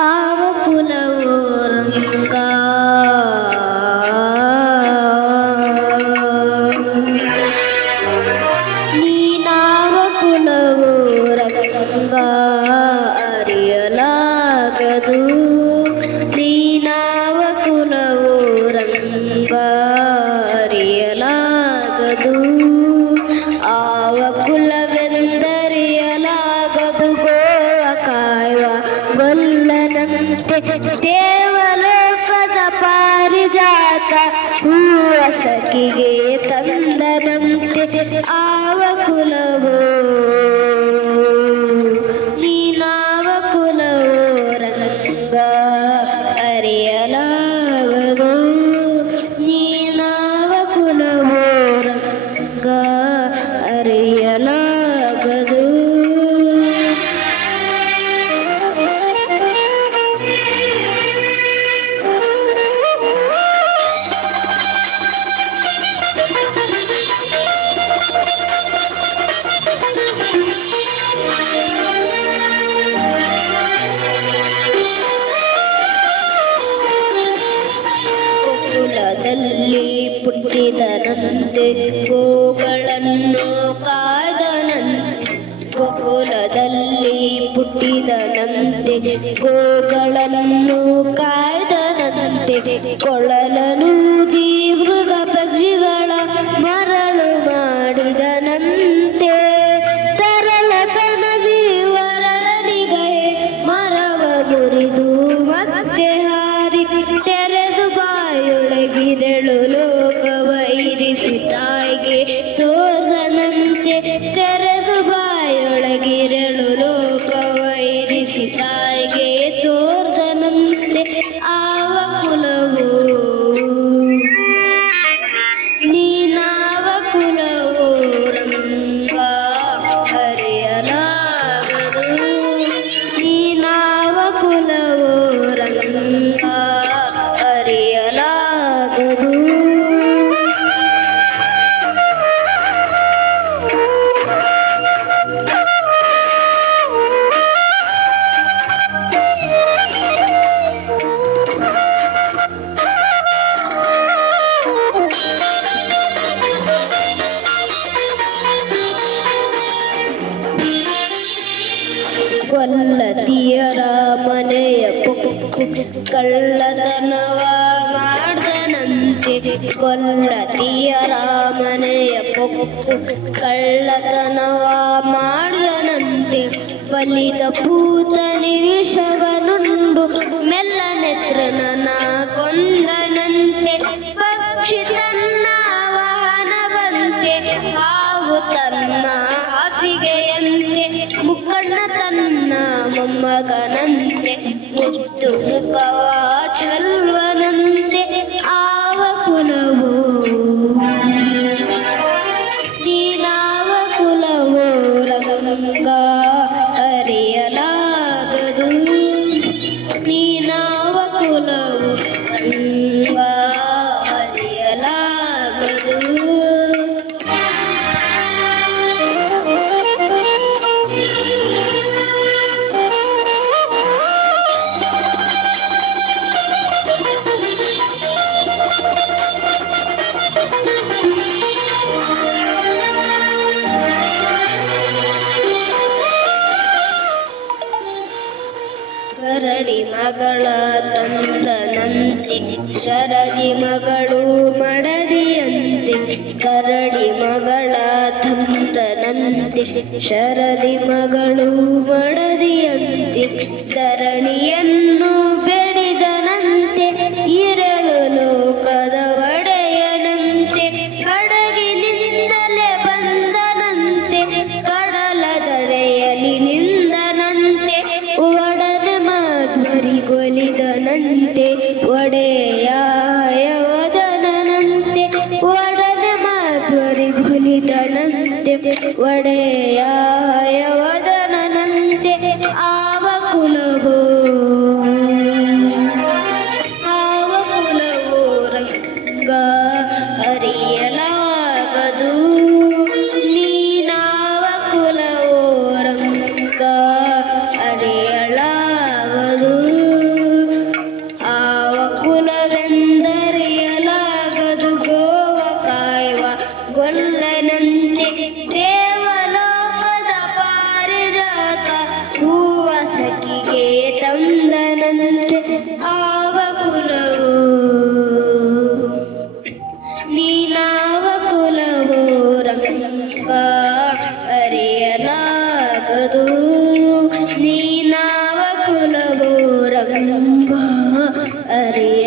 ಆವ ಕುಲವೋ ರಂಗ ನೀನಾವ ಕುಲವೋ ರಂಗ ಅರಿಯಲಾಗದು ನೀನಾವ ಕುಲವೋ ರಂಗ ಅರಿಯಲಾಗದು ಆವ ಕುಲವೆಂದರಿಯಲಾಗದು ಗೋವ ಕಾಯುವ ಗೊಲ್ಲನಂತೆ ದೇವಲೋಕದ ಪಾರಿಜಾತ ಹೂವ ಸಖಿಗೆ ತಂದನಂತೆ ಆವ ಕುಲವೋ ನೀನಾವ ಕುಲವೋ ರಂಗ ಅರಿಯಲಾಗದು ನೀನಾವ ಕುಲವೋ ರಂಗ ಅರಿಯಲಾಗದು ಕುಲದಲ್ಲಿ ಪುಟ್ಟಿದನಂತೆ ಗೋಗಳನ್ನು ಕಾದನಂತೆ ಗೋಕುಲದಲ್ಲಿ ಪುಟ್ಟಿದನಂತೆ ಗೋಗಳನ್ನು ಕಾಯ್ದನಂತೆ ಕೊಳಲನೂದಿ ಮೃಗ ಪಕ್ಷಿಗಳ ಮರಳು ಮಾಡಿದನಂತೆ ತರಳ ಕನದಿ ವರಳನಿಗೆ ಮರವ ಮುರಿದು ಮತ್ತೆ ಹಾರಿ ತೆರೆದು ಬಾಯೊಳಗಿರಳು ಲೋಕವ ಇರಿಸಿ ತಾಯಿಗೆ ತೋರ್ದನಂತೆ ತೆರೆದು ಬಾಯೊಳಗಿರಳು ಲೋಕವ ಇರಿಸಿ ತಾಯಿಗೆ ತೋರ್ದನಂತೆ ಆವ ಕುಲವೋ ನೀನಾವ ಕುಲವೋ ರಂಗ ಅರಿಯಲಾಗದು ನೀನಾವ ಕುಲವೋ ರಂಗ ಅರಿಯಲಾಗದು ಕೊಲ್ಲತಿಯರ ಮನೆಯ ಪೊಕ್ಕು ಕಳ್ಳತನವ ಮಾಡ್ದನಂತೆ ಕೊಲ್ಲತಿಯರ ಮನೆಯ ಪೊಕ್ಕು ಕಳ್ಳತನವ ಮಾಡ್ದನಂತೆ ಬಲಿದ ಪೂತನಿ ವಿಷವನುಂಡು ಮೆಲ್ಲನೆತ್ರನ ಕೊಂದನಂತೆ ಪಕ್ಷಿ ತನ್ನ ವಾಹನವಂತೆ ಹಾವು ತನ್ನ ಹಾಸಿಗೆಯಂತೆ ಮುಕ್ಕಣ್ಣ ತನ್ನ ಮೊಮ್ಮಗನಂತೆ ಮುತ್ತು ಮುಖವ ಚಲ್ವನಂತೆ ಆವ ಕುಲವೋ ನೀನಾವ ಕುಲವೋ ರಂಗ ಅರಿಯಲಾಗದು ನೀನಾವ ಕುಲವೋ ರಂಗ ಅರಿಯಲಾಗದು ಕರಡಿ ಮಗಳ ತಂದನಂತೆ ಶರದಿ ಮಗಳು ಮಡದಿಯಂತೆ ಕರಡಿ ಮಗಳ ತಂದನಂತೆ ಶರದಿ ಮಗಳು ಮಡದಿಯಂತೆ ಧರಣಿಯನ್ನು ಬೆಳೆದನಂತೆ ಇರಳು ಲೋಕದ ಒಡೆಯನಂತೆ ಕಡಗಿನಿಂದಲೇ ಬಂದನಂತೆ ಕಡಲ ದಡೆಯಲಿ ನಿಂದನಂತೆ ಒಡನೆ ಮಾಧ್ವರಿಗೊಲಿದನಂತೆ ಒಡೆಯಾಯವದನ ಹರಿ